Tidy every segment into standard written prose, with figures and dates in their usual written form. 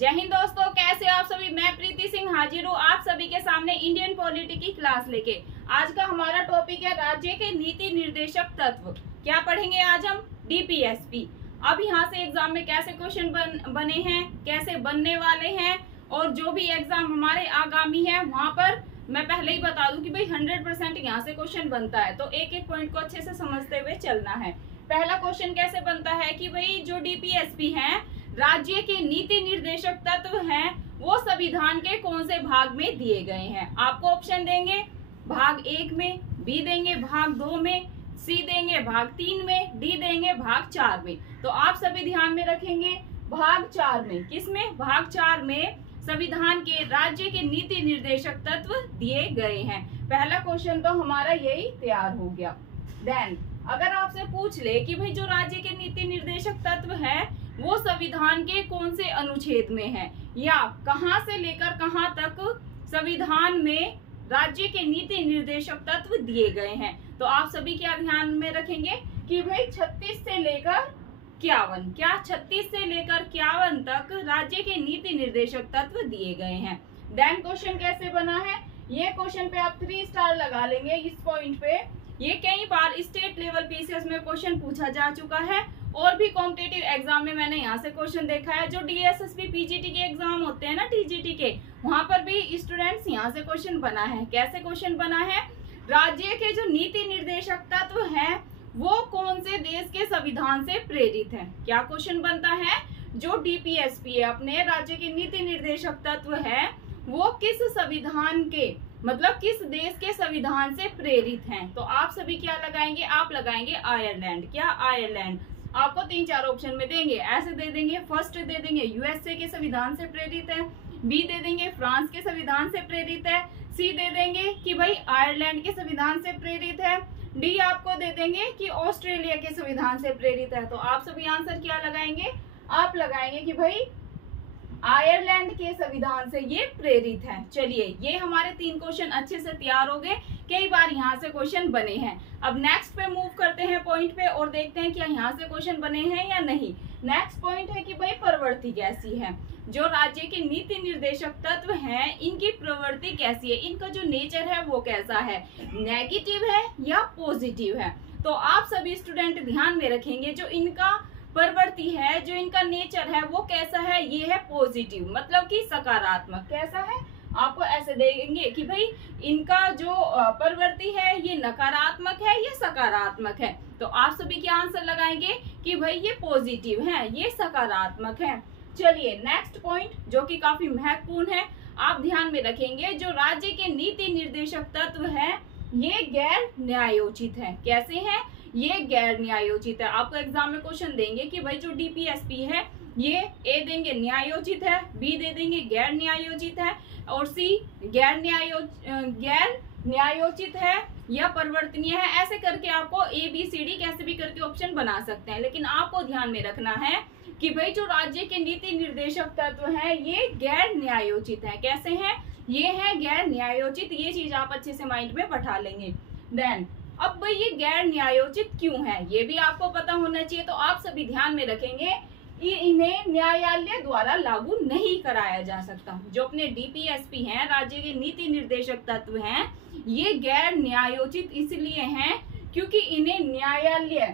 जय हिंद दोस्तों, कैसे हो आप सभी। मैं प्रीति सिंह हाजिर हूँ आप सभी के सामने इंडियन पॉलिटी की क्लास लेके। आज का हमारा टॉपिक है राज्य के नीति निर्देशक तत्व। क्या पढ़ेंगे आज हम? डीपीएसपी। अब यहाँ से एग्जाम में कैसे क्वेश्चन बने हैं, कैसे बनने वाले हैं, और जो भी एग्जाम हमारे आगामी है वहाँ पर मैं पहले ही बता दूं कि भाई 100% यहाँ से क्वेश्चन बनता है, तो एक एक पॉइंट को अच्छे से समझते हुए चलना है। पहला क्वेश्चन कैसे बनता है कि भाई जो डीपीएसपी है, राज्य के नीति निर्देशक तत्व हैं, वो संविधान के कौन से भाग में दिए गए हैं। आपको ऑप्शन देंगे भाग 1 में, बी देंगे भाग 2 में, सी देंगे भाग 3 में, डी देंगे भाग 4 में। तो आप सभी ध्यान में रखेंगे भाग 4 में। किसमें? भाग 4 में संविधान के राज्य के नीति निर्देशक तत्व दिए गए हैं। पहला क्वेश्चन तो हमारा यही तैयार हो गया। देन अगर आपसे पूछ ले कि भाई जो राज्य के नीति निर्देशक तत्व है वो संविधान के कौन से अनुच्छेद में है, या कहां से लेकर कहां तक संविधान में राज्य के नीति निर्देशक तत्व दिए गए हैं, तो आप सभी क्या ध्यान में रखेंगे कि भाई 36 से लेकर 51, क्या 36 से लेकर 51 तक राज्य के नीति निर्देशक तत्व दिए गए हैं। देन क्वेश्चन कैसे बना है, ये क्वेश्चन पे आप 3 स्टार लगा लेंगे इस पॉइंट पे। ये कई बार स्टेट लेवल पीसीएस में क्वेश्चन पूछा जा चुका है, और भी कॉम्पिटिटिव एग्जाम में मैंने यहाँ से क्वेश्चन देखा है। जो डीएसएसबी पीजीटी के एग्जाम होते हैं ना, टीजीटी के, वहां पर भी स्टूडेंट्स यहाँ से क्वेश्चन बना है। कैसे क्वेश्चन बना है? राज्य के जो नीति निर्देशक तत्व है वो कौन से देश के संविधान से प्रेरित है। क्या क्वेश्चन बनता है? जो डीपीएसपी है, अपने राज्य के नीति निर्देशक तत्व है, वो किस संविधान के, मतलब किस देश के संविधान से प्रेरित हैं। तो आप सभी क्या लगाएंगे? आप लगाएंगे आयरलैंड। क्या? आयरलैंड। आपको 3-4 ऑप्शन में देंगे, ऐसे दे देंगे। फर्स्ट दे देंगे यूएसए के संविधान से प्रेरित है, बी दे देंगे फ्रांस के संविधान से प्रेरित है, सी दे देंगे कि भाई आयरलैंड के संविधान से प्रेरित है, डी आपको दे देंगे कि ऑस्ट्रेलिया के संविधान से प्रेरित है। तो आप सभी आंसर क्या लगाएंगे? आप लगाएंगे कि भाई आयरलैंड के संविधान से ये प्रेरित है। चलिए, ये हमारे 3 क्वेश्चन अच्छे से तैयार हो गए। कई बार यहाँ से क्वेश्चन बने हैं। अब नेक्स्ट पे मूव करते हैं पॉइंट पे, और देखते हैं क्या यहाँ से क्वेश्चन बने हैं या नहीं। नेक्स्ट पॉइंट है कि भाई प्रवृत्ति कैसी है। जो राज्य के नीति निर्देशक तत्व हैं, इनकी प्रवृत्ति कैसी है, इनका जो नेचर है वो कैसा है, नेगेटिव है या पॉजिटिव है। तो आप सभी स्टूडेंट ध्यान में रखेंगे जो इनका प्रवृत्ति है, जो इनका नेचर है वो कैसा है, ये है पॉजिटिव, मतलब कि सकारात्मक। कैसा है? आपको ऐसे देंगे कि भाई इनका जो प्रवृत्ति है ये नकारात्मक है, ये सकारात्मक है। तो आप सभी क्या आंसर लगाएंगे कि भाई ये पॉजिटिव है, ये सकारात्मक है। चलिए नेक्स्ट पॉइंट जो कि काफी महत्वपूर्ण है, आप ध्यान में रखेंगे जो राज्य के नीति निर्देशक तत्व है ये गैर न्यायोचित है। कैसे है? ये गैर न्यायोचित है। आपको एग्जाम में क्वेश्चन देंगे कि भाई जो डीपीएसपी है ये ए देंगे न्यायोचित है, बी दे देंगे गैर न्यायोचित है, और सी गैर न्यायोचित है या परिवर्तनीय है। ऐसे करके आपको ए बी सी डी कैसे भी करके ऑप्शन बना सकते हैं, लेकिन आपको ध्यान में रखना है कि भाई जो राज्य के नीति निर्देशक तत्व है ये गैर न्यायोचित है। कैसे हैं? ये है गैर न्यायोचित। ये चीज आप अच्छे से माइंड में बैठा लेंगे। देन अब भाई ये गैर न्यायोचित क्यों है ये भी आपको पता होना चाहिए। तो आप सभी ध्यान में रखेंगे इन्हें न्यायालय द्वारा लागू नहीं कराया जा सकता। जो अपने डीपीएसपी हैं, राज्य के नीति निर्देशक तत्व हैं, ये गैर न्यायोचित इसलिए हैं क्योंकि इन्हें न्यायालय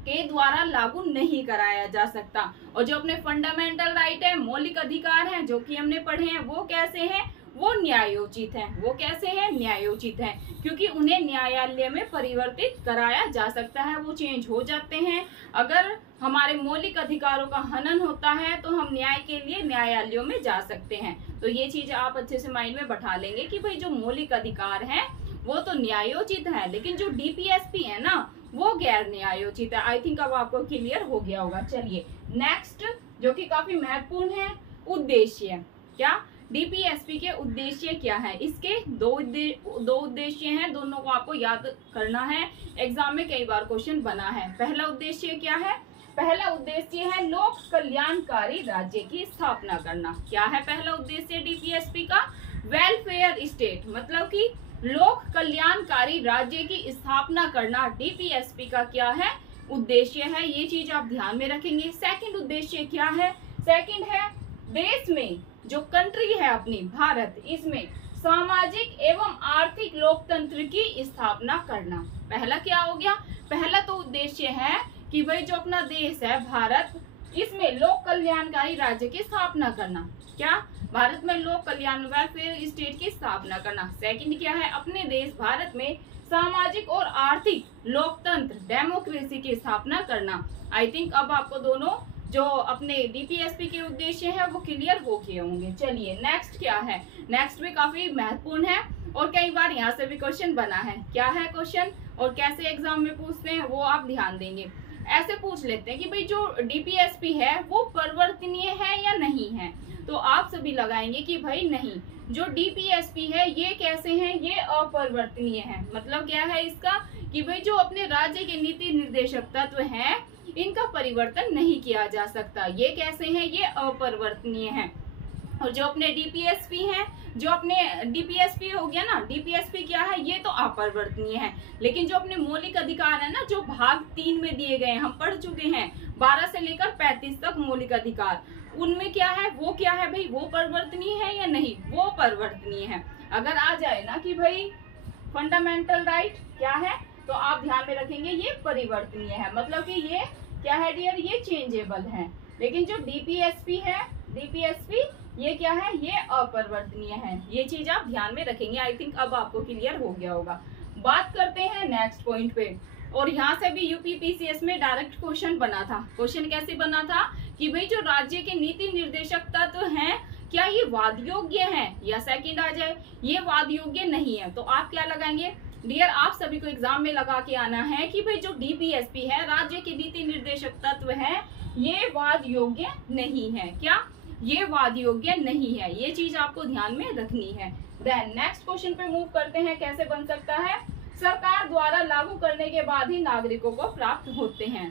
के द्वारा लागू नहीं कराया जा सकता। और जो अपने फंडामेंटल राइट है, मौलिक अधिकार हैं, जो कि हमने पढ़े हैं, वो कैसे हैं? वो न्यायोचित है। वो कैसे हैं? न्यायोचित है, क्योंकि उन्हें न्यायालय में परिवर्तित कराया जा सकता है, वो चेंज हो जाते हैं। अगर हमारे मौलिक अधिकारों का हनन होता है तो हम न्याय के लिए न्यायालयों में जा सकते हैं। तो ये चीज आप अच्छे से माइंड में बैठा लेंगे कि भाई जो मौलिक अधिकार है वो तो न्यायोचित है, लेकिन जो डीपीएसपी है ना वो गैर न्यायोचित है। आई थिंक अब आपको क्लियर हो गया होगा। चलिए नेक्स्ट जो कि काफी महत्वपूर्ण है, उद्देश्य। क्या? डीपीएसपी के उद्देश्य क्या है? इसके दो उद्देश्य हैं, दोनों को आपको याद करना है। एग्जाम में कई बार क्वेश्चन बना है। पहला उद्देश्य क्या है? पहला उद्देश्य है लोक कल्याणकारी राज्य की स्थापना करना। क्या है पहला उद्देश्य डीपीएसपी का? वेलफेयर स्टेट, मतलब कि लोक कल्याणकारी राज्य की स्थापना करना डीपीएसपी का क्या है? उद्देश्य है। ये चीज आप ध्यान में रखेंगे। सेकंड उद्देश्य क्या है? सेकंड है देश में जो कंट्री है अपनी भारत, इसमें सामाजिक एवं आर्थिक लोकतंत्र की स्थापना करना। पहला क्या हो गया? पहला तो उद्देश्य है कि भाई जो अपना देश है भारत, इसमें लोक कल्याणकारी राज्य की स्थापना करना। क्या? भारत में लोक कल्याण वेलफेयर स्टेट की स्थापना करना। सेकंड क्या है? अपने देश भारत में सामाजिक और आर्थिक लोकतंत्र डेमोक्रेसी की स्थापना करना। आई थिंक अब आपको दोनों जो अपने डीपीएसपी के उद्देश्य है वो क्लियर हो गए होंगे। चलिए नेक्स्ट क्या है? नेक्स्ट भी काफी महत्वपूर्ण है और कई बार यहाँ से भी क्वेश्चन बना है। क्या है क्वेश्चन और कैसे एग्जाम में पूछते हैं वो आप ध्यान देंगे। ऐसे पूछ लेते हैं कि भाई जो डीपीएसपी है वो परिवर्तनीय है या नहीं है, तो आप सभी लगाएंगे कि भाई नहीं, जो डीपीएसपी है ये कैसे हैं? ये अपरिवर्तनीय है। मतलब क्या है इसका? कि भाई जो अपने राज्य के नीति निर्देशक तत्व हैं इनका परिवर्तन नहीं किया जा सकता। ये कैसे हैं? ये अपरिवर्तनीय हैं। और जो अपने डीपीएसपी हैं, जो अपने डीपीएसपी हो गया ना, डीपीएसपी क्या है? ये तो अपरिवर्तनीय है। लेकिन जो अपने मौलिक अधिकार है ना, जो भाग 3 में दिए गए हम पढ़ चुके हैं, 12 से लेकर 35 तक मौलिक अधिकार, उनमें क्या है? वो क्या है भाई? वो परिवर्तनीय है या नहीं? वो परिवर्तनीय है। अगर आ जाए ना कि भाई फंडामेंटल राइट क्या है, तो आप ध्यान में रखेंगे ये परिवर्तनीय है। मतलब कि ये क्या है डियर? ये चेंजेबल है। लेकिन जो डीपीएसपी है, डीपीएसपी ये क्या है? ये अपरिवर्तनीय है। ये चीज आप ध्यान में रखेंगे। आई थिंक अब आपको क्लियर हो गया होगा। बात करते हैं नेक्स्ट पॉइंट पे। और यहाँ से भी यूपीपीसीएस में डायरेक्ट क्वेश्चन बना था। क्वेश्चन कैसे बना था कि भाई जो राज्य के नीति निर्देशक तत्व हैं क्या ये वाद योग्य हैं? या सेकंड आ जाए ये वाद योग्य नहीं है, तो आप क्या लगाएंगे डियर? आप सभी को एग्जाम में लगा के आना है कि भाई जो डीपीएसपी है, राज्य के नीति निर्देशक तत्व है, ये वाद योग्य नहीं है। क्या? ये वाद योग्य नहीं है। ये चीज आपको ध्यान में रखनी है। देन नेक्स्ट क्वेश्चन पे मूव करते हैं। कैसे बन सकता है? सरकार द्वारा लागू करने के बाद ही नागरिकों को प्राप्त होते हैं।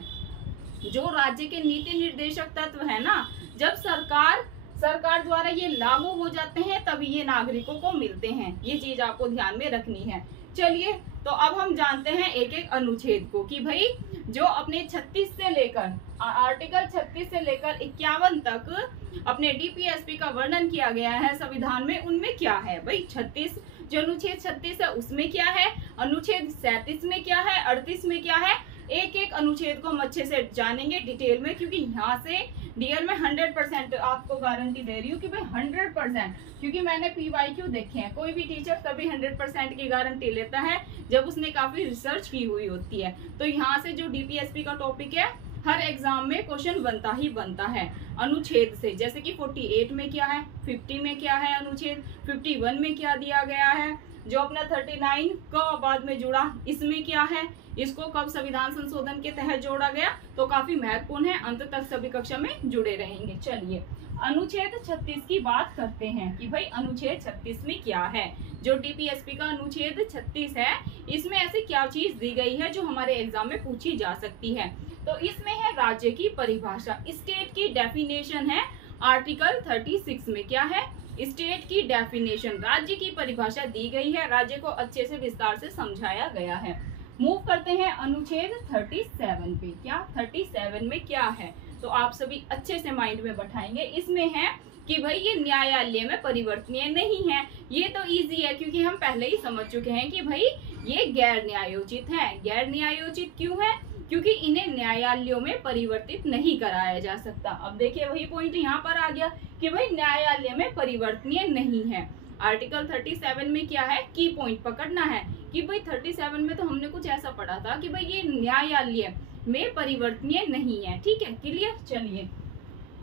जो राज्य के नीति निर्देशक तत्व है ना, जब सरकार द्वारा ये लागू हो जाते हैं तभी ये नागरिकों को मिलते हैं। ये चीज आपको ध्यान में रखनी है। चलिए तो अब हम जानते हैं एक एक अनुच्छेद को कि भाई जो अपने 36 से लेकर आर्टिकल 36 से लेकर 51 तक अपने डीपीएसपी का वर्णन किया गया है संविधान में, उनमें क्या है भाई? 36 जो अनुच्छेद 36 है उसमें क्या है, अनुच्छेद 37 में क्या है, 38 में क्या है, एक एक अनुच्छेद को हम अच्छे से जानेंगे डिटेल में, क्योंकि यहाँ से डियर में 100% आपको गारंटी दे रही हूँ कि भाई 100%, क्योंकि मैंने पीवाईक्यू देखे हैं, कोई भी टीचर तभी 100% की गारंटी लेता है जब उसने काफी रिसर्च की हुई होती है। तो यहाँ से जो डीपीएसपी का टॉपिक है हर एग्जाम में क्वेश्चन बनता ही बनता है अनुच्छेद से। जैसे कि 48 में क्या है, 50 में क्या है अनुच्छेद, 51 में क्या दिया गया है, जो अपना 39 का बाद में जुड़ा इसमें क्या है, इसको कब संविधान संशोधन के तहत जोड़ा गया, तो काफी महत्वपूर्ण है। अंत तक सभी कक्षा में जुड़े रहेंगे। चलिए अनुच्छेद 36 की बात करते हैं कि भाई अनुच्छेद 36 में क्या है। जो डीपीएसपी का अनुच्छेद 36 है इसमें ऐसी क्या चीज दी गई है जो हमारे एग्जाम में पूछी जा सकती है। तो इसमें है राज्य की परिभाषा, स्टेट की डेफिनेशन है। आर्टिकल 36 में क्या है, स्टेट की डेफिनेशन, राज्य की परिभाषा दी गई है, राज्य को अच्छे से विस्तार से समझाया गया है। मूव करते हैं अनुच्छेद 37 पे। क्या 37 में क्या है, तो आप सभी अच्छे से माइंड में बैठाएंगे। इसमें है कि भाई ये न्यायालय में परिवर्तनीय नहीं है। ये तो इजी है क्योंकि हम पहले ही समझ चुके हैं कि भाई ये गैर न्यायोचित है। गैर न्यायोचित क्यों है? क्योंकि इन्हें न्यायालयों में परिवर्तित नहीं कराया जा सकता। अब देखिए वही पॉइंट यहाँ पर आ गया कि भाई न्यायालय में परिवर्तनीय नहीं है। आर्टिकल 37 में क्या है, की पॉइंट पकड़ना है कि भाई 37 में तो हमने कुछ ऐसा पढ़ा था कि भाई ये न्यायालय में परिवर्तनीय नहीं है। ठीक है, क्लियर। चलिए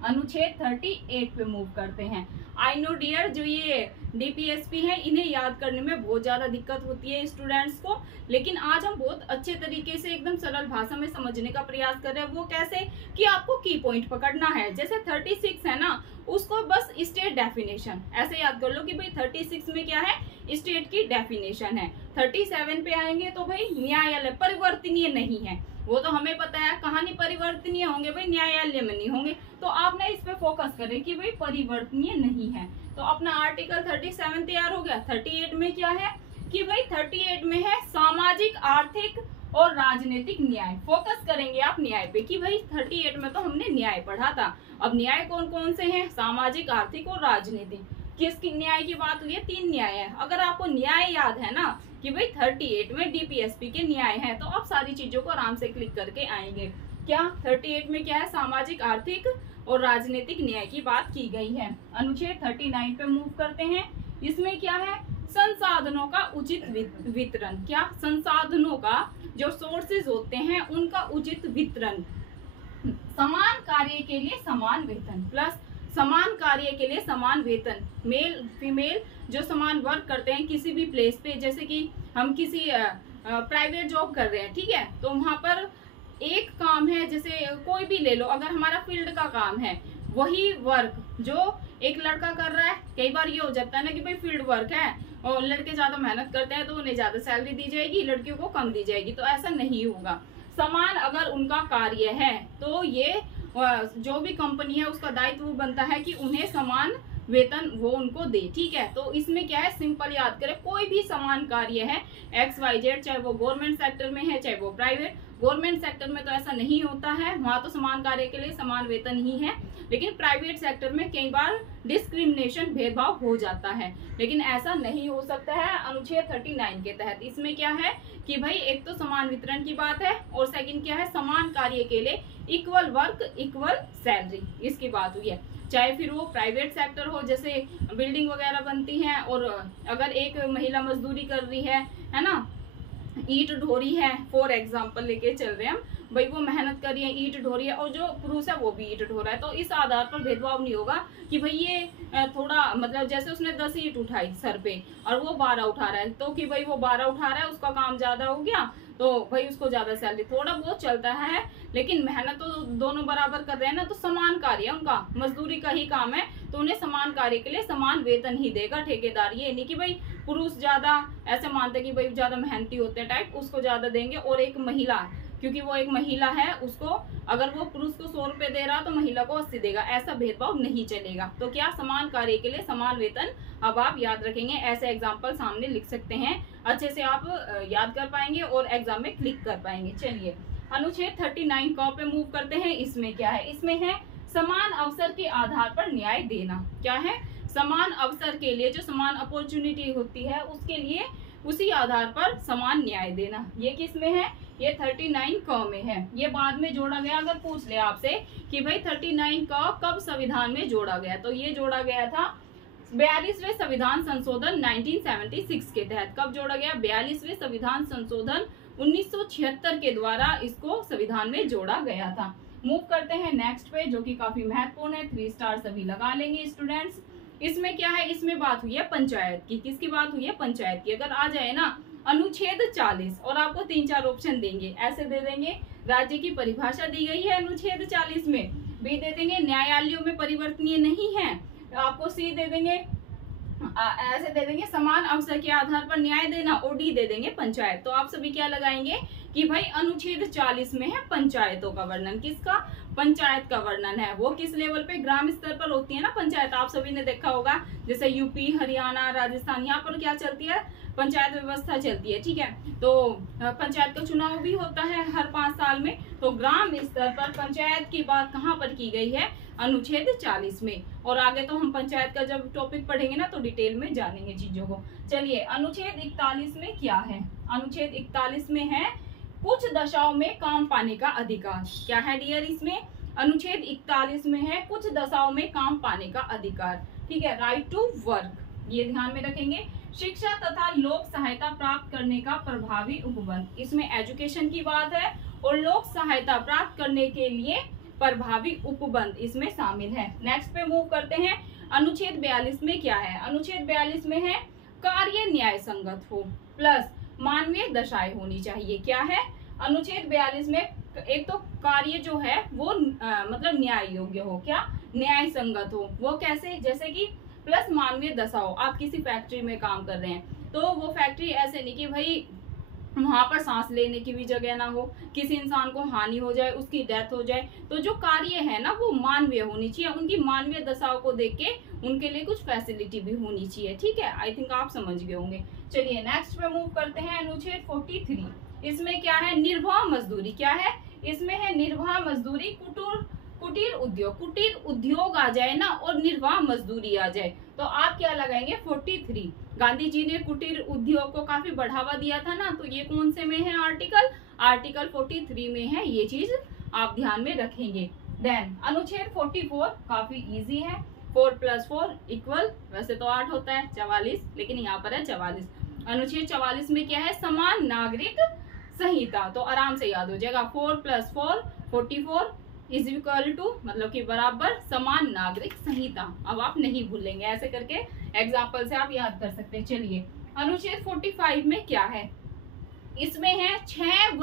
अनुच्छेद 38 पे मूव करते हैं। आई नो डियर, जो ये डीपीएसपी है इन्हें याद करने में बहुत ज्यादा दिक्कत होती है स्टूडेंट्स को, लेकिन आज हम बहुत अच्छे तरीके से एकदम सरल भाषा में समझने का प्रयास कर रहे हैं। वो कैसे कि आपको की पॉइंट पकड़ना है। जैसे 36 है ना, उसको बस स्टेट डेफिनेशन ऐसे याद कर लो कि भाई 36 में क्या है, स्टेट की डेफिनेशन है। 37 पे आएंगे तो भाई न्यायालय परिवर्तनीय नहीं है, वो तो हमें पता है। कहाँ नहीं परिवर्तनीय होंगे भाई, न्यायालय में नहीं होंगे। तो आप ना इस पे फोकस करें कि भाई परिवर्तनीय नहीं है। तो अपना आर्टिकल 37 तैयार हो गया। 38 में क्या है कि भाई 38 में है सामाजिक, आर्थिक और राजनीतिक न्याय। फोकस करेंगे आप न्याय पे कि भाई 38 में तो हमने न्याय पढ़ा था। अब न्याय कौन कौन से हैं? सामाजिक, आर्थिक और राजनीतिक। किसकी न्याय की बात हुई है? 3 न्याय है। अगर आपको न्याय याद है ना कि भाई 38 में डीपीएसपी के न्याय है, तो आप सारी चीजों को आराम से क्लिक करके आएंगे। क्या 38 में क्या है? सामाजिक, आर्थिक और राजनीतिक न्याय की बात की गई है। अनुच्छेद 39 पे मूव करते हैं। इसमें क्या है? संसाधनों का उचित वितरण। क्या? संसाधनों का जो सोर्सेज होते हैं उनका उचित वितरण। समान कार्य के लिए समान वेतन प्लस समान कार्य के लिए समान वेतन। मेल फीमेल जो समान वर्क करते हैं किसी भी प्लेस पे, जैसे कि हम किसी प्राइवेट जॉब कर रहे हैं, ठीक है, तो वहां पर एक काम है, जैसे कोई भी ले लो, अगर हमारा फील्ड का काम है, वही वर्क जो एक लड़का कर रहा है, कई बार ये हो जाता है ना कि भाई फील्ड वर्क है और लड़के ज्यादा मेहनत करते हैं तो उन्हें ज्यादा सैलरी दी जाएगी, लड़कियों को कम दी जाएगी, तो ऐसा नहीं होगा। समान अगर उनका कार्य है तो ये जो भी कंपनी है उसका दायित्व बनता है कि उन्हें समान वेतन वो उनको दे, ठीक है। तो इसमें क्या है? सिंपल याद करें, कोई भी समान कार्य है XYZ, चाहे वो गवर्नमेंट सेक्टर में है चाहे वो प्राइवेट। गवर्नमेंट सेक्टर में तो ऐसा नहीं होता है, वहां तो समान कार्य के लिए समान वेतन ही है, लेकिन प्राइवेट सेक्टर में कई बार डिस्क्रिमिनेशन, भेदभाव हो जाता है, लेकिन ऐसा नहीं हो सकता है अनुच्छेद 39 के तहत। इसमें क्या है कि भाई एक तो समान वितरण की बात है और सेकंड क्या है? समान कार्य के लिए इक्वल वर्क इक्वल सैलरी, इसकी बात हुई है। चाहे फिर वो प्राइवेट सेक्टर हो, जैसे बिल्डिंग वगैरह बनती हैं और अगर एक महिला मजदूरी कर रही है ना, ईंट ढो रही है, फॉर एग्जाम्पल लेके चल रहे हैं हम, भाई वो मेहनत कर रही है, ईंट ढो रही है, और जो पुरुष है वो भी ईंट ढो रहा है, तो इस आधार पर भेदभाव नहीं होगा कि भाई ये थोड़ा मतलब जैसे उसने 10 ईंट उठाई सर पे और वो 12 उठा रहा है, तो कि भाई वो 12 उठा रहा है, उसका काम ज्यादा हो गया तो भाई उसको ज्यादा सैलरी, थोड़ा बहुत चलता है, लेकिन मेहनत तो दोनों बराबर कर रहे हैं ना, तो समान कार्य है उनका, मजदूरी का ही काम है, तो उन्हें समान कार्य के लिए समान वेतन ही देगा ठेकेदार। ये नहीं कि भाई पुरुष ज्यादा ऐसे मानते कि भाई ज्यादा मेहनती होते हैं टाइप, उसको ज्यादा देंगे, और एक महिला क्योंकि वो एक महिला है उसको अगर वो पुरुष को 100 रुपए दे रहा तो महिला को 80 देगा, ऐसा भेदभाव नहीं चलेगा। तो क्या? समान कार्य के लिए समान वेतन। अब आप याद रखेंगे, ऐसे एग्जाम्पल सामने लिख सकते हैं, अच्छे से आप याद कर पाएंगे और एग्जाम में क्लिक कर पाएंगे। चलिए अनुच्छेद 39 क पे मूव करते हैं। इसमें क्या है? इसमें है समान अवसर के आधार पर न्याय देना। क्या है? समान अवसर के लिए, जो समान अपॉर्चुनिटी होती है उसके लिए उसी आधार पर समान न्याय देना। ये किस में है? ये 39 क में है। ये बाद में जोड़ा गया, अगर पूछ ले आपसे कि भाई 39 क कब संविधान में जोड़ा गया, तो ये जोड़ा गया था 42वें संविधान संशोधन 1976 के तहत। कब जोड़ा गया? 42वें संविधान संशोधन 1976 के द्वारा इसको संविधान में जोड़ा गया था। मूव करते हैं नेक्स्ट पे, जो कि काफी महत्वपूर्ण है, 3 स्टार सभी लगा लेंगे स्टूडेंट्स। इसमें क्या है? इसमें बात हुई है पंचायत की। किसकी बात हुई है? पंचायत की। अगर आ जाए ना अनुच्छेद 40 और आपको 3-4 ऑप्शन देंगे, ऐसे दे देंगे, राज्य की परिभाषा दी गई है अनुच्छेद 40 में, बी दे देंगे न्यायालयों में परिवर्तनीय नहीं है, आपको सी दे देंगे, ऐसे दे देंगे समान अवसर के आधार पर न्याय देना, और डी दे देंगे पंचायत। तो आप सभी क्या लगाएंगे कि भाई अनुच्छेद 40 में है पंचायतों का वर्णन। किसका? पंचायत का वर्णन है। वो किस लेवल पे? ग्राम स्तर पर होती है ना पंचायत, आप सभी ने देखा होगा, जैसे यूपी, हरियाणा, राजस्थान, यहाँ पर क्या चलती है? पंचायत व्यवस्था चलती है, ठीक है। तो पंचायत का चुनाव भी होता है हर 5 साल में। तो ग्राम स्तर पर पंचायत की बात कहाँ पर की गई है? अनुच्छेद 40 में। और आगे तो हम पंचायत का जब टॉपिक पढ़ेंगे ना तो डिटेल में जानेंगे चीजों को। चलिए अनुच्छेद 41 में क्या है? अनुच्छेद 41 में है कुछ दशाओं में काम पाने का अधिकार। क्या है डियर? इसमें अनुच्छेद 41 में है कुछ दशाओं में काम पाने का अधिकार, ठीक है, राइट टू वर्क, ये ध्यान में रखेंगे। शिक्षा तथा लोक सहायता प्राप्त करने का प्रभावी उपबंध, इसमें एजुकेशन की बात है और लोक सहायता प्राप्त करने के लिए प्रभावी उपबंध इसमें शामिल है। नेक्स्ट पे मूव करते हैं। अनुच्छेद 42 में क्या है? अनुच्छेद 42 में है कार्य न्याय संगत हो प्लस मानवीय दशाएं होनी चाहिए। क्या है? अनुच्छेद 42 में एक तो कार्य जो है वो मतलब न्याय योग्य हो, क्या? न्याय संगत हो। वो कैसे? जैसे कि प्लस मानवीय दशा हो। आप किसी फैक्ट्री में काम कर रहे हैं तो वो फैक्ट्री ऐसे नहीं कि भाई वहां पर सांस लेने की भी जगह ना हो, किसी इंसान को हानि हो जाए, उसकी डेथ हो जाए, तो जो कार्य है ना वो मानवीय होनी चाहिए, उनकी मानवीय दशाओं को देख के उनके लिए कुछ फैसिलिटी भी होनी चाहिए, ठीक है। आई थिंक आप समझ गए होंगे। चलिए नेक्स्ट पे मूव करते हैं। अनुच्छेद 43 इसमें क्या है, निर्वाह मजदूरी। क्या है इसमें, है निर्वाह मजदूरी। कुटीर उद्योग आ जाए ना और निर्वाह मजदूरी आ जाए तो आप क्या लगाएंगे 43। गांधी जी ने कुटीर उद्योग को काफी बढ़ावा दिया था ना, तो ये कौन से में है आर्टिकल 43 में है, ये चीज आप ध्यान में रखेंगे। देन अनुच्छेद 44 काफी इजी है। 4 + 4 = वैसे तो 8 होता है 44, लेकिन यहाँ पर है 44। अनुच्छेद 44 में क्या है, समान नागरिक संहिता, तो आराम से याद हो जाएगा। 4 + 4 44 = मतलब कि बराबर समान नागरिक संहिता। अब आप नहीं भूलेंगे, ऐसे करके एग्जाम्पल से आप याद कर सकते हैं। चलिए अनुच्छेद 45 में क्या है, इसमें है 6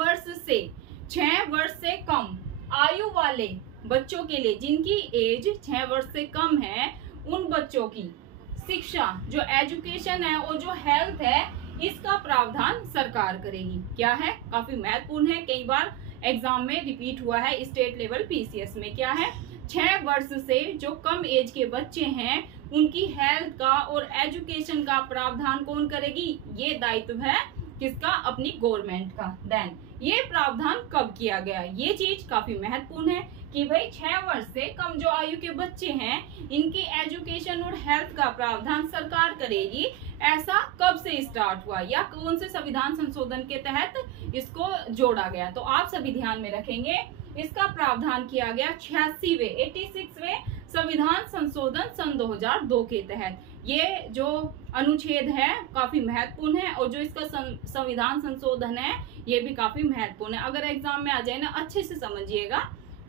वर्ष से कम आयु वाले बच्चों के लिए, जिनकी एज 6 वर्ष से कम है, उन बच्चों की शिक्षा, जो एजुकेशन है और जो हेल्थ है, इसका प्रावधान सरकार करेगी। क्या है, काफी महत्वपूर्ण है, कई बार एग्जाम में रिपीट हुआ है स्टेट लेवल पीसीएस में। क्या है, 6 वर्ष से जो कम एज के बच्चे हैं उनकी हेल्थ का और एजुकेशन का प्रावधान कौन करेगी, ये दायित्व है किसका, अपनी गवर्नमेंट का। देन ये प्रावधान कब किया गया, ये चीज काफी महत्वपूर्ण है कि भाई 6 वर्ष से कम जो आयु के बच्चे हैं इनकी एजुकेशन और हेल्थ का प्रावधान सरकार करेगी। ऐसा कब से स्टार्ट हुआ या कौन से संविधान संशोधन के तहत इसको जोड़ा गया, तो आप सभी ध्यान में रखेंगे। इसका प्रावधान किया गया 86वें संविधान संशोधन सन 2002 के तहत। ये जो अनुच्छेद है काफी महत्वपूर्ण है और जो इसका संविधान संशोधन है ये भी काफी महत्वपूर्ण है। अगर एग्जाम में आ जाए ना, अच्छे से समझिएगा,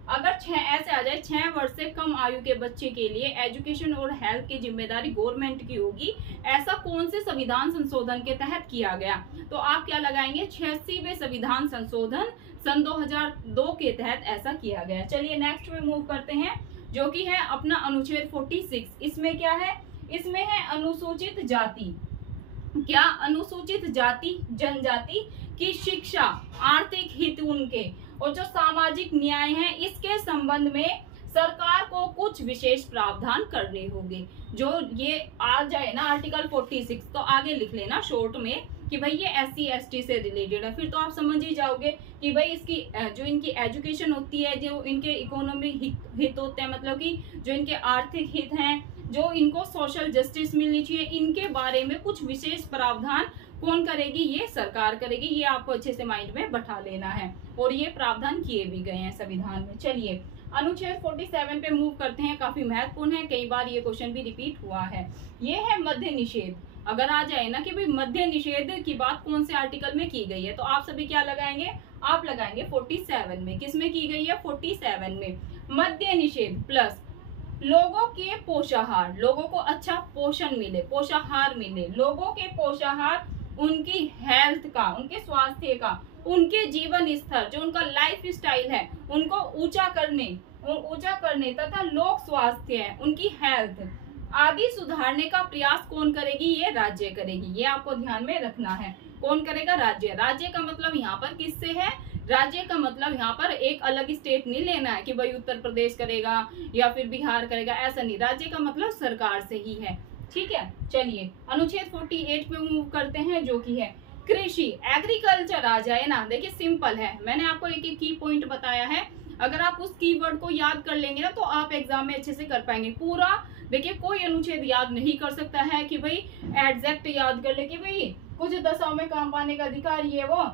अगर ऐसे आ जाए 6 वर्ष से कम आयु के बच्चे के लिए एजुकेशन और हेल्थ की जिम्मेदारी गवर्नमेंट की होगी, ऐसा कौन से संविधान संशोधन के तहत किया गया, तो आप क्या लगाएंगे 86वें संविधान संशोधन सन 2002 के तहत ऐसा किया गया। चलिए नेक्स्ट में मूव करते हैं, जो कि है अपना अनुच्छेद 46। इसमें क्या है, इसमें है अनुसूचित जाति। क्या, अनुसूचित जाति जनजाति की शिक्षा, आर्थिक हित उनके और जो सामाजिक न्याय है इसके संबंध में सरकार को कुछ विशेष प्रावधान करने होंगे। जो ये आ जाए ना आर्टिकल 46, तो आगे लिख लेना शॉर्ट में कि भाई ये SC ST से रिलेटेड है, फिर तो आप समझ ही जाओगे कि भाई इसकी जो इनकी एजुकेशन होती है, जो इनके इकोनॉमिक हित होते हैं, मतलब कि जो इनके आर्थिक हित हैं, जो इनको सोशल जस्टिस मिलनी चाहिए, इनके बारे में कुछ विशेष प्रावधान कौन करेगी, ये सरकार करेगी। ये आपको अच्छे से माइंड में बैठा लेना है और ये प्रावधान किए भी गए हैं संविधान में। चलिए अनुच्छेद 47 पे मूव करते हैं, काफी महत्वपूर्ण है, कई बार ये क्वेश्चन भी रिपीट हुआ है। ये है मद्य निषेध। अगर आ जाए ना कि भाई मद्य निषेध की बात कौन से आर्टिकल में की गई है, तो आप सभी क्या लगाएंगे, आप लगाएंगे 47 में। किस में की गई है, 47 में। मद्य निषेध प्लस लोगों के पोषाहार, लोगों को अच्छा पोषण मिले, पोषाहार मिले, लोगों के पोषाहार, उनकी हेल्थ का, उनके स्वास्थ्य का, उनके जीवन स्तर, जो उनका लाइफ स्टाइल है उनको ऊंचा करने तथा लोक स्वास्थ्य है, उनकी हेल्थ आदि सुधारने का प्रयास कौन करेगी, ये राज्य करेगी। ये आपको ध्यान में रखना है, कौन करेगा, राज्य। राज्य का मतलब यहाँ पर किससे है, राज्य का मतलब यहाँ पर एक अलग स्टेट नहीं लेना है कि भाई उत्तर प्रदेश करेगा या फिर बिहार करेगा, ऐसा नहीं। राज्य का मतलब सरकार से ही है, ठीक है। चलिए अनुच्छेद 48 पे मूव करते हैं, जो कि है कृषि, एग्रीकल्चर आ जाए ना। देखिए सिंपल है, मैंने आपको एक एक की पॉइंट बताया है, अगर आप उस कीवर्ड को याद कर लेंगे ना तो आप एग्जाम में अच्छे से कर पाएंगे। पूरा देखिए कोई अनुच्छेद याद नहीं कर सकता है कि भाई एग्जैक्ट याद कर ले कि भाई कुछ दशाओं में काम पाने का अधिकार ये वो।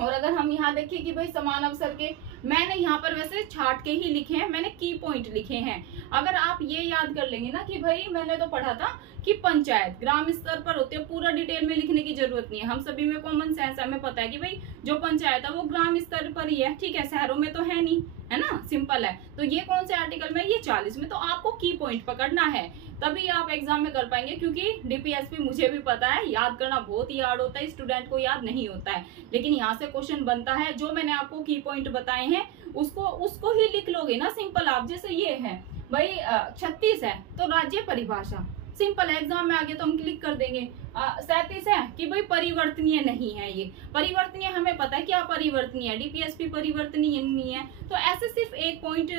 और अगर हम यहाँ देखें कि भाई समान अवसर के, मैंने यहाँ पर वैसे छाट के ही लिखे हैं, मैंने की पॉइंट लिखे हैं। अगर आप ये याद कर लेंगे ना कि भाई मैंने तो पढ़ा था कि पंचायत ग्राम स्तर पर होते हैं, पूरा डिटेल में लिखने की जरूरत नहीं है, हम सभी में कॉमन सेंस है, हमें पता है कि भाई जो पंचायत है वो ग्राम स्तर पर ही है, ठीक है, शहरों में तो है नहीं, है ना, सिंपल है। तो ये कौन से आर्टिकल में, ये 40 में। तो आपको की पॉइंट पकड़ना है, तभी आप एग्जाम में कर पाएंगे, क्योंकि डीपीएसपी मुझे भी पता है याद करना बहुत ही हार्ड होता है, स्टूडेंट को याद नहीं होता है, लेकिन यहाँ से क्वेश्चन बनता है। जो मैंने आपको की पॉइंट बताए हैं उसको ही लिख लोगे ना, सिंपल। आप जैसे ये है भाई 36 है तो राज्य परिभाषा, सिंपल है, एग्जाम में आगे तो हम क्लिक कर देंगे। 37 है कि भाई परिवर्तनीय नहीं है, ये परिवर्तनीय हमें पता है क्या परिवर्तनीय है, डीपीएसपी परिवर्तनीय नहीं है। तो ऐसे सिर्फ एक पॉइंट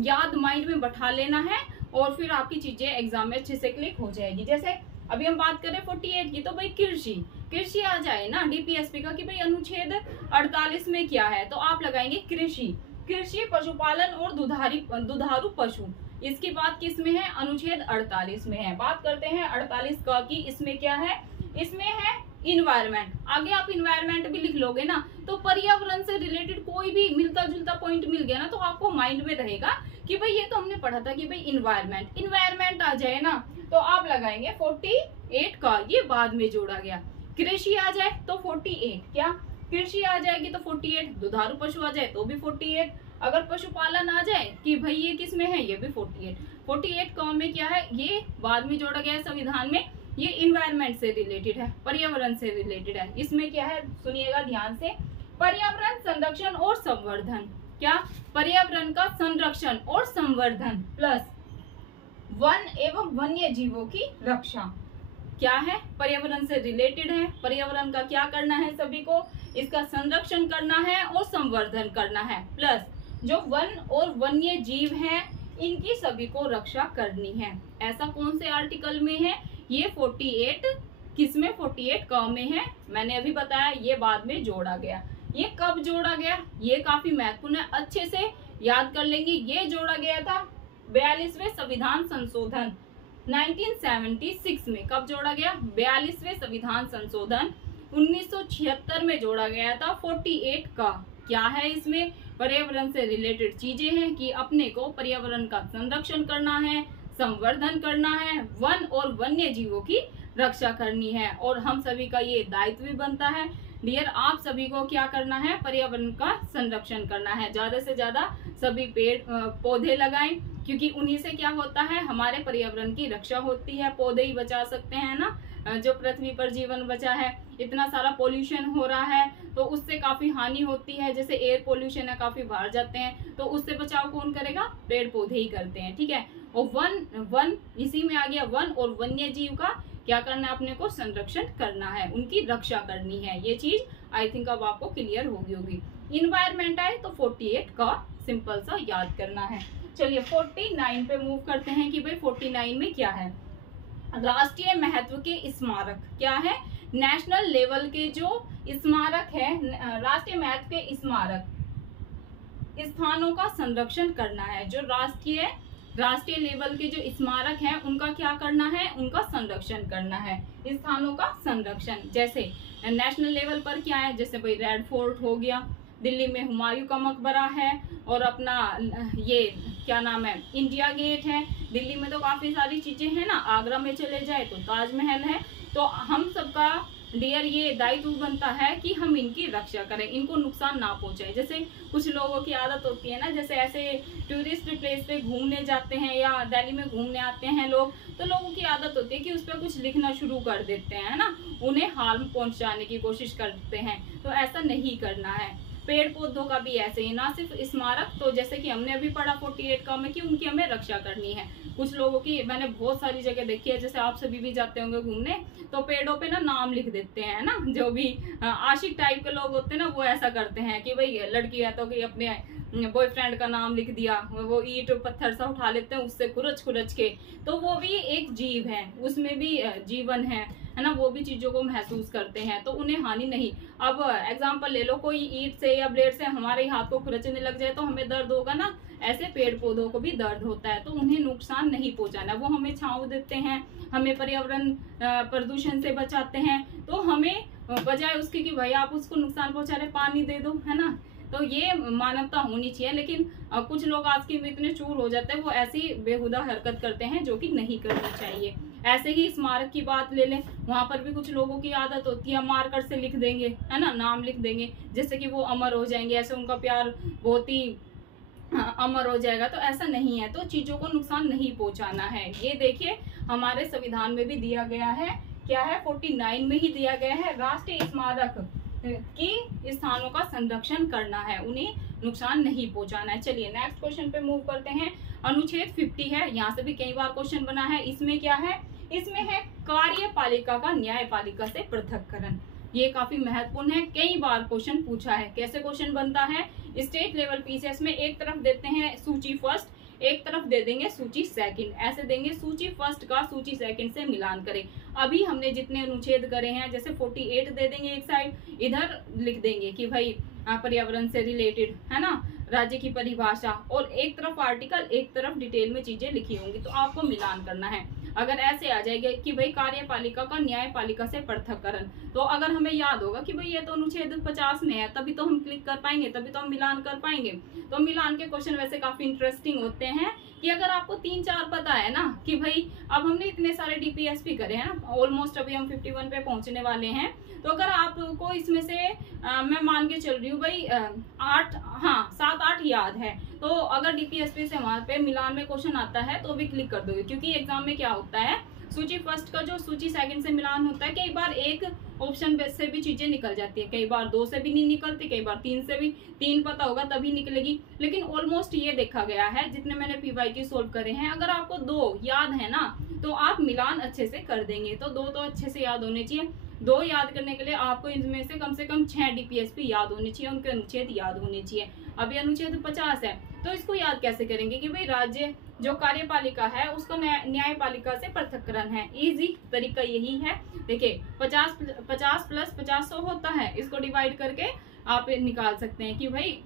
याद माइंड में बैठा लेना है और फिर आपकी चीजें एग्जाम में अच्छे से क्लिक हो जाएगी। जैसे अभी हम बात करें 48 की, तो भाई कृषि, कृषि आ जाए ना डीपीएसपी का कि भाई अनुच्छेद 48 में क्या है, तो आप लगाएंगे कृषि। कृषि, पशुपालन और दुधारू पशु, इसकी बात किस में है, अनुच्छेद 48 में है। बात करते हैं 48 का की, इसमें क्या है, इसमें है इन्वायरमेंट। आगे आप इन्वायरमेंट भी लिख लोगे ना, तो पर्यावरण से रिलेटेड कोई भी मिलता जुलता पॉइंट मिल गया ना, तो आपको माइंड में रहेगा कि भाई ये तो हमने पढ़ा था कि भाई इन्वायरमेंट आ जाए ना, तो आप लगाएंगे 48 का, ये बाद में जोड़ा गया। कृषि आ जाए तो 48, क्या कृषि आ जाएगी तो 48, दुधारू पशु आ जाए तो भी 48, अगर पशुपालन आ जाए कि भाई ये किस में है, ये भी 48। 48 का में क्या है, ये बाद में जोड़ा गया है संविधान में, ये इन्वायरमेंट से रिलेटेड है, पर्यावरण से रिलेटेड है। इसमें क्या है, सुनिएगा ध्यान से, पर्यावरण संरक्षण और संवर्धन, क्या पर्यावरण का संरक्षण और संवर्धन प्लस वन एवं वन्य जीवों की रक्षा, क्या है, पर्यावरण से रिलेटेड है। पर्यावरण का क्या करना है, सभी को इसका संरक्षण करना है और संवर्धन करना है, प्लस जो वन और वन्य जीव हैं इनकी सभी को रक्षा करनी है। ऐसा कौन से आर्टिकल में है, ये 48 किसमें, 48 क में है। मैंने अभी बताया ये बाद में जोड़ा गया। ये कब जोड़ा गया, ये काफी महत्वपूर्ण है, अच्छे से याद कर लेंगे। ये जोड़ा गया था 42वें संविधान संशोधन 1976 में। कब जोड़ा गया, 42वें संविधान संशोधन 1976 में जोड़ा गया था। 48 का क्या है, इसमें पर्यावरण से रिलेटेड चीजें हैं कि अपने को पर्यावरण का संरक्षण करना है, संवर्धन करना है, वन और वन्य जीवों की रक्षा करनी है, और हम सभी का ये दायित्व भी बनता है डियर, आप सभी को क्या करना है, पर्यावरण का संरक्षण करना है। ज्यादा से ज्यादा सभी पेड़ पौधे लगाएं, क्योंकि उन्हीं से क्या होता है, हमारे पर्यावरण की रक्षा होती है। पौधे ही बचा सकते हैं ना, जो पृथ्वी पर जीवन बचा है। इतना सारा पोल्यूशन हो रहा है तो उससे काफी हानि होती है, जैसे एयर पोल्यूशन है, काफी बाहर जाते हैं, तो उससे बचाव कौन करेगा, पेड़ पौधे ही करते हैं, ठीक है। और वन इसी में आ गया, वन और वन्य जीव का क्या करना है, अपने को संरक्षण करना है, उनकी रक्षा करनी है। ये चीज आई थिंक अब आपको क्लियर होगी। इन्वायरमेंट आए तो 48 का सिंपल सा याद करना है। चलिए 49 पे मूव करते हैं कि भाई 49 में क्या है, राष्ट्रीय महत्व के स्मारक, क्या है, नेशनल लेवल के जो स्मारक है, राष्ट्रीय महत्व के स्मारक स्थानों का संरक्षण करना है। जो राष्ट्रीय लेवल के जो स्मारक हैं उनका क्या करना है, उनका संरक्षण करना है, स्थानों का संरक्षण। जैसे नेशनल लेवल पर क्या है, जैसे भाई रेड फोर्ट हो गया, दिल्ली में हुमायूं का मकबरा है, और अपना ये क्या नाम है, इंडिया गेट है। दिल्ली में तो काफी सारी चीजें हैं ना, आगरा में चले जाए तो ताजमहल है। तो हम सबका डियर ये दायित्व बनता है कि हम इनकी रक्षा करें, इनको नुकसान ना पहुंचाए। जैसे कुछ लोगों की आदत होती है ना, जैसे ऐसे टूरिस्ट प्लेस पे घूमने जाते हैं या दिल्ली में घूमने आते हैं लोग, तो लोगों की आदत होती है कि उस पर कुछ लिखना शुरू कर देते हैं ना, उन्हें हार्म पहुंचाने की कोशिश करते हैं। तो ऐसा नहीं करना है। पेड़ पौधों का भी ऐसे ही, ना सिर्फ स्मारक, तो जैसे कि हमने अभी पढ़ा 48 का में कि उनकी हमें रक्षा करनी है। कुछ लोगों की मैंने बहुत सारी जगह देखी है, जैसे आप सभी भी जाते होंगे घूमने, तो पेड़ों पे ना नाम लिख देते हैं ना, जो भी आशिक टाइप के लोग होते हैं ना, वो ऐसा करते हैं कि भाई लड़की है तो कि अपने बॉयफ्रेंड का नाम लिख दिया, वो ईंट पत्थर सा उठा लेते हैं उससे खुरच के, तो वो भी एक जीव है, उसमें भी जीवन है ना, वो भी चीजों को महसूस करते हैं, तो उन्हें हानि नहीं। अब एग्जांपल ले लो, कोई ईंट से या ब्लेड से हमारे हाथ को खुरचने लग जाए तो हमें दर्द होगा ना, ऐसे पेड़ पौधों को भी दर्द होता है, तो उन्हें नुकसान नहीं पहुंचाना। वो हमें छांव देते हैं, हमें पर्यावरण प्रदूषण से बचाते हैं, तो हमें बजाय उसके कि भाई आप उसको नुकसान पहुंचा रहे, पानी दे दो, है ना। तो ये मानवता होनी चाहिए, लेकिन कुछ लोग आज के इतने चूर हो जाते हैं, वो ऐसी बेहुदा हरकत करते हैं जो कि नहीं करनी चाहिए। ऐसे ही स्मारक की बात ले लें, वहां पर भी कुछ लोगों की आदत होती है, मार्कर से लिख देंगे, है ना, नाम लिख देंगे, जिससे कि वो अमर हो जाएंगे, ऐसे उनका प्यार बहुत ही अमर हो जाएगा। तो ऐसा नहीं है, तो चीजों को नुकसान नहीं पहुंचाना है। ये देखिए हमारे संविधान में भी दिया गया है, क्या है, 49 में ही दिया गया है, राष्ट्रीय स्मारक की स्थानों का संरक्षण करना है, उन्हें नुकसान नहीं पहुंचाना है। चलिए नेक्स्ट क्वेश्चन पे मूव करते हैं। अनुच्छेद 50 है, यहाँ से भी कई बार क्वेश्चन बना है। इसमें क्या है, इसमें है कार्यपालिका का न्यायपालिका से पृथक्करण। ये काफी महत्वपूर्ण है, कई बार क्वेश्चन पूछा है। कैसे क्वेश्चन बनता है, स्टेट लेवल पीसीएस में एक तरफ देते हैं सूची फर्स्ट, एक तरफ दे देंगे सूची सेकंड, ऐसे देंगे सूची फर्स्ट का सूची सेकंड से मिलान करें। अभी हमने जितने अनुच्छेद करे हैं, जैसे 48 दे देंगे एक साइड, इधर लिख देंगे कि भाई पर्यावरण से रिलेटेड है ना, राज्य की परिभाषा, और एक तरफ आर्टिकल एक तरफ डिटेल में चीजें लिखी होंगी। तो आपको मिलान करना है। अगर ऐसे आ जाएगा कि भाई कार्यपालिका का न्यायपालिका से पृथक्करण, तो अगर हमें याद होगा कि भाई ये तो अनुच्छेद 50 में है, तभी तो हम क्लिक कर पाएंगे, तभी तो हम मिलान कर पाएंगे। तो मिलान के क्वेश्चन वैसे काफी इंटरेस्टिंग होते हैं कि अगर आपको 3-4 पता है ना कि भाई अब हमने इतने सारे DPSP करे हैं ना, ऑलमोस्ट अभी हम 51 पे पहुंचने वाले हैं। तो अगर आपको इसमें से मैं मान के चल रही हूँ भाई 7-8 याद है, तो अगर DPSP से वहां पे मिलान में क्वेश्चन आता है तो भी क्लिक कर दोगे। क्योंकि एग्जाम में क्या होता है, सूची फर्स्ट का जो सूची सेकंड से मिलान होता है, कई बार एक ऑप्शन से भी चीजें निकल जाती है, कई बार 2 से भी नहीं निकलती, कई बार 3 से भी, 3 पता होगा तभी निकलेगी। लेकिन ऑलमोस्ट ये देखा गया है जितने मैंने PYQ सोल्व करे हैं, अगर आपको 2 याद है ना तो आप मिलान अच्छे से कर देंगे। तो 2 तो अच्छे से याद होने चाहिए। 2 याद करने के लिए आपको इनमें से कम 6 DPSP याद होने चाहिए, उनके अनुच्छेद याद होने चाहिए। अभी अनुच्छेद 50 है, तो इसको याद कैसे करेंगे कि भाई राज्य जो कार्यपालिका है उसका न्यायपालिका से पृथक्करण है। इजी तरीका यही है। देखिए 50 प्लस 50 100 होता है, इसको डिवाइड करके आप निकाल सकते हैं कि भाई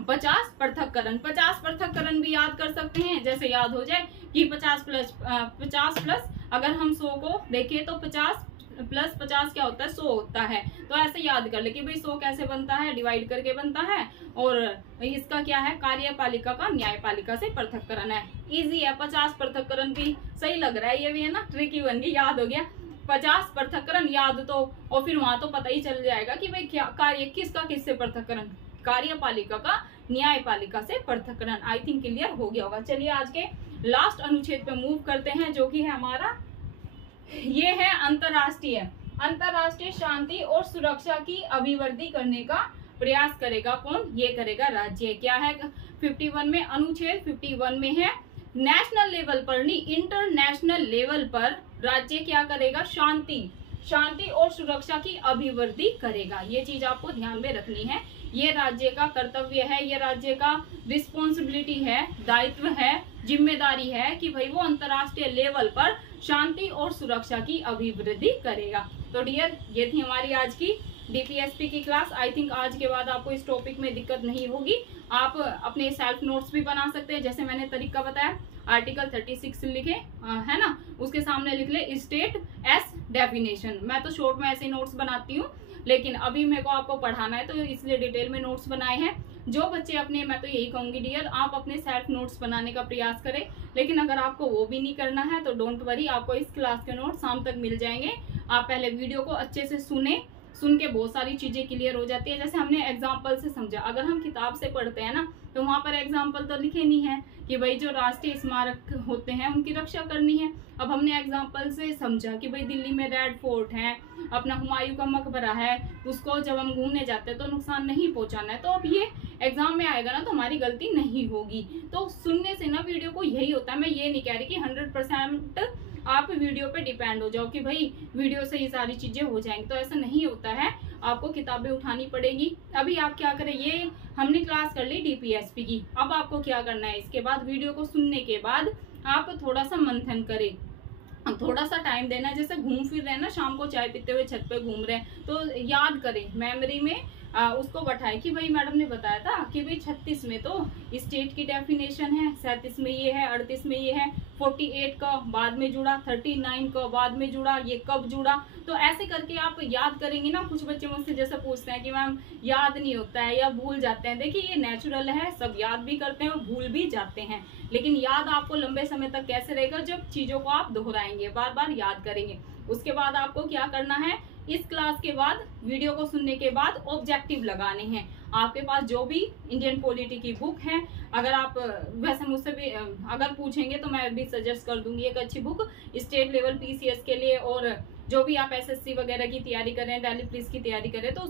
50 पृथक्करण भी याद कर सकते हैं। जैसे याद हो जाए कि 50 प्लस अगर हम 100 को देखें तो 50 प्लस 50 क्या होता है, 100 होता है। तो ऐसे याद कर ले कि भाई 100 कैसे बनता है, डिवाइड करके बनता है, और इसका क्या है, कार्यपालिका का न्यायपालिका से पृथक्करण है। इजी है। 50 पृथक्करण भी सही लग रहा है, ये भी है ना, ट्रिकी बन गई, याद हो गया 50 पृथक्करण याद, तो और फिर वहां तो पता ही चल जाएगा कि भाई क्या कार्य किसका किससे पृथक्करण, कार्यपालिका का न्यायपालिका से पृथक्करण। आई थिंक क्लियर हो गया होगा। चलिए आज के लास्ट अनुच्छेद पे मूव करते हैं, जो कि है हमारा, ये है अंतरराष्ट्रीय शांति और सुरक्षा की अभिवृद्धि करने का प्रयास करेगा कौन, ये करेगा राज्य। क्या है 51 में, अनुच्छेद 51 में है, नेशनल लेवल पर नहीं इंटरनेशनल लेवल पर राज्य क्या करेगा, शांति और सुरक्षा की अभिवृद्धि करेगा। ये चीज आपको ध्यान में रखनी है। ये राज्य का कर्तव्य है, ये राज्य का रिस्पॉन्सिबिलिटी है, दायित्व है, जिम्मेदारी है कि भाई वो अंतर्राष्ट्रीय लेवल पर शांति और सुरक्षा की अभिवृद्धि करेगा। तो डियर, ये थी हमारी आज की DPSP की क्लास। आई थिंक आज के बाद आपको इस टॉपिक में दिक्कत नहीं होगी। आप अपने सेल्फ नोट्स भी बना सकते हैं, जैसे मैंने तरीका बताया। आर्टिकल 36 लिखे है ना, उसके सामने लिख ले स्टेट एस डेफिनेशन। मैं तो शॉर्ट में ऐसे नोट्स बनाती हूँ, लेकिन अभी मेरे को आपको पढ़ाना है तो इसलिए डिटेल में नोट्स बनाए हैं। जो बच्चे अपने, मैं तो यही कहूंगी डियर, आप अपने सेल्फ नोट्स बनाने का प्रयास करें। लेकिन अगर आपको वो भी नहीं करना है तो डोंट वरी, आपको इस क्लास के नोट्स शाम तक मिल जाएंगे। आप पहले वीडियो को अच्छे से सुन के बहुत सारी चीजें क्लियर हो जाती है। जैसे हमने एग्जाम्पल से समझा, अगर हम किताब से पढ़ते हैं ना तो वहां पर एग्जाम्पल तो लिखे नहीं है कि भाई जो राष्ट्रीय स्मारक होते हैं उनकी रक्षा करनी है। अब हमने एग्जाम्पल से समझा कि भाई दिल्ली में रेड फोर्ट है, अपना हुमायूं का मकबरा है, उसको जब हम घूमने जाते हैं तो नुकसान नहीं पहुंचाना है। तो अब ये एग्जाम में आएगा ना तो हमारी गलती नहीं होगी। तो सुनने से ना वीडियो को यही होता है। मैं ये नहीं कह रही कि 100% आप वीडियो पे डिपेंड हो जाओ कि भाई वीडियो से ये सारी चीजें हो जाएंगी, तो ऐसा नहीं होता है। आपको किताबें उठानी पड़ेगी। अभी आप क्या करें, ये हमने क्लास कर ली DPSP की। अब आपको क्या करना है, इसके बाद वीडियो को सुनने के बाद आप थोड़ा सा मंथन करें, थोड़ा सा टाइम देना है। जैसे घूम फिर रहे हैं ना, शाम को चाय पीते हुए छत पे घूम रहे हैं, तो याद करें, मेमोरी में उसको बैठाए कि भाई मैडम ने बताया था कि भाई 36 में तो स्टेट की डेफिनेशन है, 37 में ये है, 38 में ये है, 48 का बाद में जुड़ा, 39 का बाद में जुड़ा, ये कब जुड़ा। तो ऐसे करके आप याद करेंगे ना। कुछ बच्चे मुझसे जैसे पूछते हैं कि मैम याद नहीं होता है या भूल जाते हैं। देखिए ये नेचुरल है, सब याद भी करते हैं और भूल भी जाते हैं, लेकिन याद आपको लंबे समय तक कैसे रहेगा, जब चीजों को आप दोहराएंगे, बार बार याद करेंगे। उसके बाद आपको क्या करना है, इस क्लास के बाद, वीडियो को सुनने के बाद ऑब्जेक्टिव लगाने हैं। आपके पास जो भी इंडियन पॉलिटी की बुक है, अगर आप वैसे मुझसे भी अगर पूछेंगे तो मैं भी सजेस्ट कर दूंगी एक अच्छी बुक स्टेट लेवल PCS के लिए। और जो भी आप SSC वगैरह की तैयारी करें, दिल्ली पुलिस की तैयारी करें, तो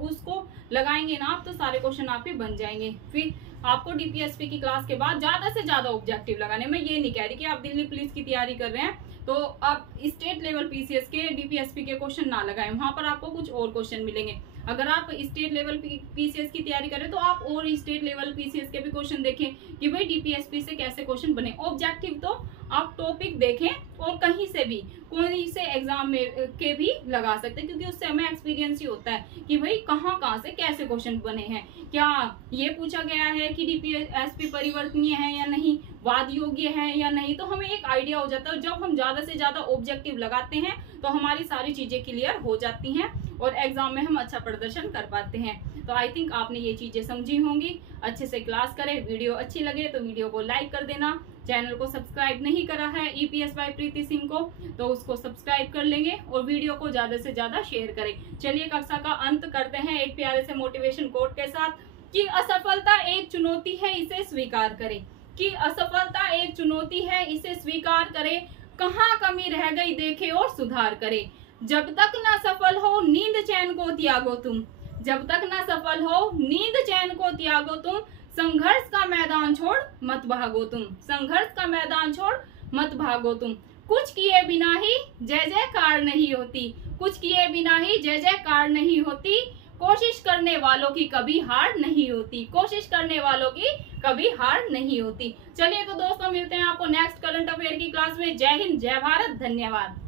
उसको लगाएंगे ना आप तो सारे क्वेश्चन आपके बन जाएंगे। फिर आपको DPSP की क्लास के बाद ज्यादा से ज्यादा ऑब्जेक्टिव लगाने। मैं ये नहीं कह रही कि आप दिल्ली पुलिस की तैयारी कर रहे हैं तो आप स्टेट लेवल PCS के DPSP के क्वेश्चन ना लगाएं, वहां पर आपको कुछ और क्वेश्चन मिलेंगे। अगर आप स्टेट लेवल पीसीएस की तैयारी करें तो आप और स्टेट लेवल पीसीएस के भी क्वेश्चन देखें कि भाई डीपीएसपी से कैसे क्वेश्चन बने। ऑब्जेक्टिव तो आप टॉपिक देखें और कहीं से भी कोई से एग्जाम में के भी लगा सकते हैं, क्योंकि उससे हमें एक्सपीरियंस ही होता है कि भाई कहाँ से कैसे क्वेश्चन बने हैं। क्या ये पूछा गया है कि डीपीएसपी परिवर्तनीय है या नहीं, वाद योग्य है या नहीं, तो हमें एक आइडिया हो जाता है। जब हम ज्यादा से ज्यादा ऑब्जेक्टिव लगाते हैं तो हमारी सारी चीजें क्लियर हो जाती हैं और एग्जाम में हम अच्छा प्रदर्शन कर पाते हैं। तो आई थिंक आपने ये चीजें समझी होंगी। अच्छे से क्लास करें। वीडियो अच्छी लगे तो वीडियो को लाइक कर देना। चैनल को सब्सक्राइब नहीं करा है ईपीएस बाय प्रीति सिंह को तो उसको सब्सक्राइब कर लेंगे और वीडियो को ज्यादा से ज्यादा शेयर करें। चलिए कक्षा का अंत करते हैं एक प्यारे से मोटिवेशन कोट के साथ कि असफलता एक चुनौती है, इसे स्वीकार करें। कि असफलता एक चुनौती है, इसे स्वीकार करें। कहाँ कमी रह गई देखे और सुधार करे। जब तक ना सफल हो नींद चैन को त्यागो तुम। जब तक ना सफल हो नींद चैन को त्यागो तुम। संघर्ष का मैदान छोड़ मत भागो तुम। संघर्ष का मैदान छोड़ मत भागो तुम। कुछ किए बिना ही जय जयकार नहीं होती। कुछ किए बिना ही जय जयकार नहीं होती। कोशिश करने वालों की कभी हार नहीं होती। कोशिश करने वालों की कभी हार नहीं होती। चलिए तो दोस्तों मिलते हैं आपको नेक्स्ट करंट अफेयर की क्लास में। जय हिंद, जय भारत, धन्यवाद।